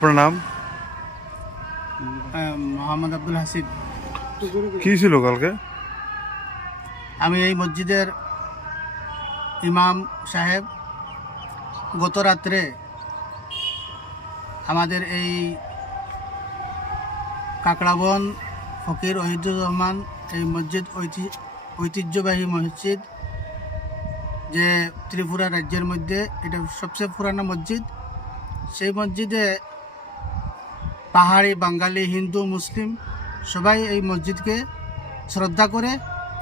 আপনার নাম? মোহাম্মদ আব্দুল হাসিব। কি ছিল কালকে? আমি এই মসজিদের ইমাম সাহেব। গত রাত্রে আমাদের এই কাকড়াবন ফকির ওহিদুর রহমান এই মসজিদ ঐতিহ্যবাহী মসজিদ, যে ত্রিপুরা রাজ্যের মধ্যে এটা সবচেয়ে পুরানো মসজিদ। সেই মসজিদে পাহাড়ি, বাঙালি, হিন্দু, মুসলিম সবাই এই মসজিদকে শ্রদ্ধা করে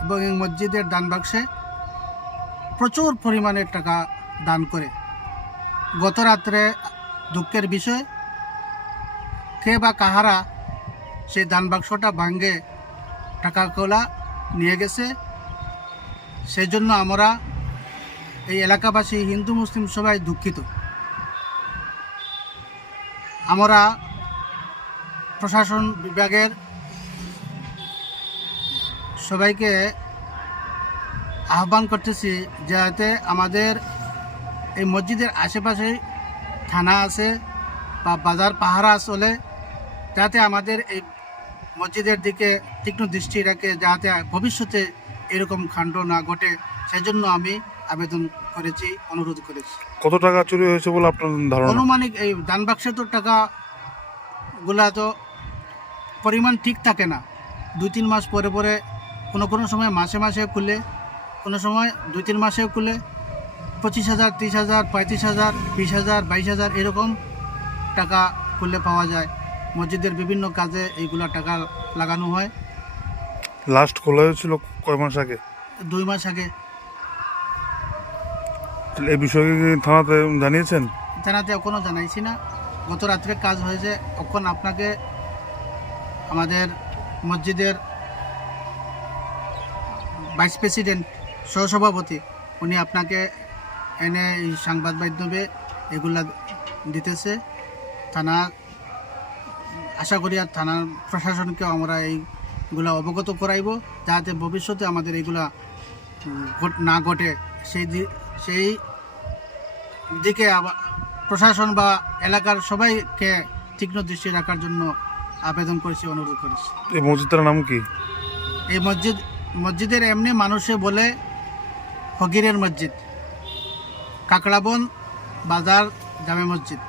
এবং এই মসজিদের দান বাক্সে প্রচুর পরিমাণে টাকা দান করে। গত রাত্রে দুঃখের বিষয়, কে বা কাহারা সেই দান বাক্সটা ভাঙ্গে টাকাগুলা নিয়ে গেছে। সেই জন্য আমরা এই এলাকাবাসী হিন্দু মুসলিম সবাই দুঃখিত। আমরা প্রশাসন বিভাগের সবাইকে আহ্বান করতেছি যাতে আমাদের এই মসজিদের আশেপাশে থানা আছে বা বাজার পাহারা চলে, যাতে আমাদের এই মসজিদের দিকে তীক্ষ্ণ দৃষ্টি রাখে, যাতে ভবিষ্যতে এরকম কাণ্ড না ঘটে। সেজন্য আমি আবেদন করেছি, অনুরোধ করেছি। কত টাকা চুরি হয়েছে বলে আপনার ধারণা? আনুমানিক এই দান বাক্সে তো টাকাগুলা তো পরিমাণ ঠিক থাকে না, 2-3 মাস পরে পরে, কোনো সময় মাসে মাসে খুলে, কোনো সময় 2-3 মাসেও খুলে। 25,000, 30,000, 35,000, 20,000, 22,000 এরকম টাকা খুলে পাওয়া যায়। মসজিদের বিভিন্ন কাজে এইগুলা টাকা লাগানো হয়। লাস্ট খোলা হয়েছিল কয় মাস আগে? 2 মাস আগে। এই বিষয়ে কি থানাতে জানিয়েছেন? থানাতে এখনও জানাইছি না। গত রাত্রে কাজ হয়েছে, এখন আপনাকে আমাদের মসজিদের ভাইস প্রেসিডেন্ট, সহসভাপতি, উনি আপনাকে এনে এই সংবাদ মাধ্যমে এগুলা দিতেছে। থানা আশা করি আর থানার প্রশাসনকে আমরা এইগুলা অবগত করাইব, যাতে ভবিষ্যতে আমাদের এইগুলা না ঘটে। সেই দিকে প্রশাসন বা এলাকার সবাইকে তীক্ষ্ণ দৃষ্টি রাখার জন্য আবেদন করেছি, অনুরোধ করেছি। এই মসজিদটার নাম কি? এই মসজিদের এমনি মানুষে বলে ফকিরের মসজিদ, কাকড়াবন বাজার জামে মসজিদ।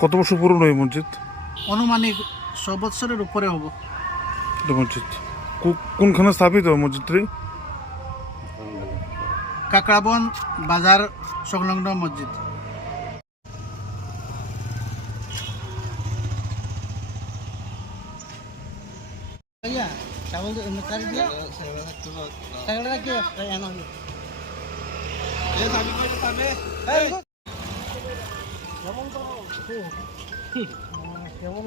কত বছর পুরনো এই মসজিদ? আনুমানিক 100 বছরের উপরে হবো। এটা মসজিদ কোনখানে স্থাপিত মসজিদটি? কাকড়াবন বাজার সংলগ্ন মসজিদ। কেমন